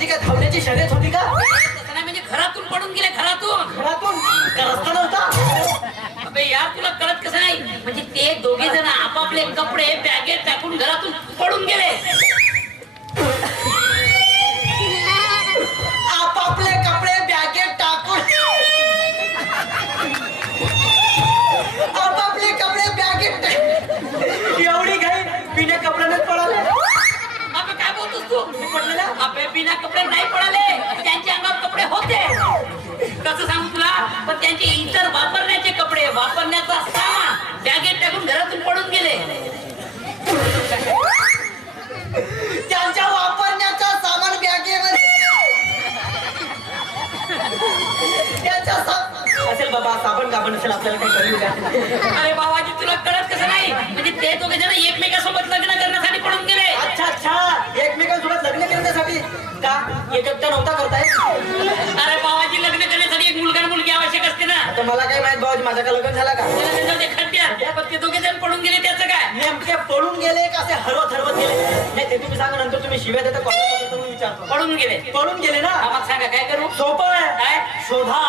म्हणजे काय धावण्याची शर्यत होती का? तसं नाही, म्हणजे घरातून पडून गेले. घरातून का रस्ता नव्हता? अबे यार, तुला कळत कसं नाही? म्हणजे ते दोघे जण आपापले कपडे बॅगेत टाकून घरातून पडून गेले. आपापले कपडे बॅगेत टाकून आपापले कपडे बॅगेत एवढी घाई बिना कपड्यानेच पळाले. अबे काय बोलतोस तू? पडलेला अबे बिना कपडे नाही पडाले, त्यांच्या अंगात कपडे होते. कसं सांगू तुला? पण त्यांचे इतर वापरण्याचे कपडे, वापरण्याचा सामान बॅगेत टाकून घरातून पडून गेले. त्यांच्या वापरण्याचा सामान बॅगेमध्ये असेल बाबा. साबण काबण असेल, आपल्याला काही करू. अरे बाबाजी, तुला कळत कसं नाही? म्हणजे ते दोघे जण एकमेकासोबत लग्न करण्यासाठी पडून गेले. अच्छा अच्छा, एकमेकांसोबत लग्न करण्यासाठी का? एकटा नव्हता करताय? अरे बाबाजी, लग्न करण्यासाठी एक मुलगा आणि मुलगी आवश्यक असते ना. तर मला काय माहित बाबाजी, माझा का लग्न झाला का? खड्ड्यात पण ते दोघे जण पडून गेले, त्याचं काय? नेमके पळून गेले का असे हरवत गेले? नाही, ते तुम्ही सांगा, नंतर तुम्ही शिव्या देता. मी विचारतो. पडून गेले. पळून गेले ना? मग सांगा काय करू? सोपं आहे. काय? शोधा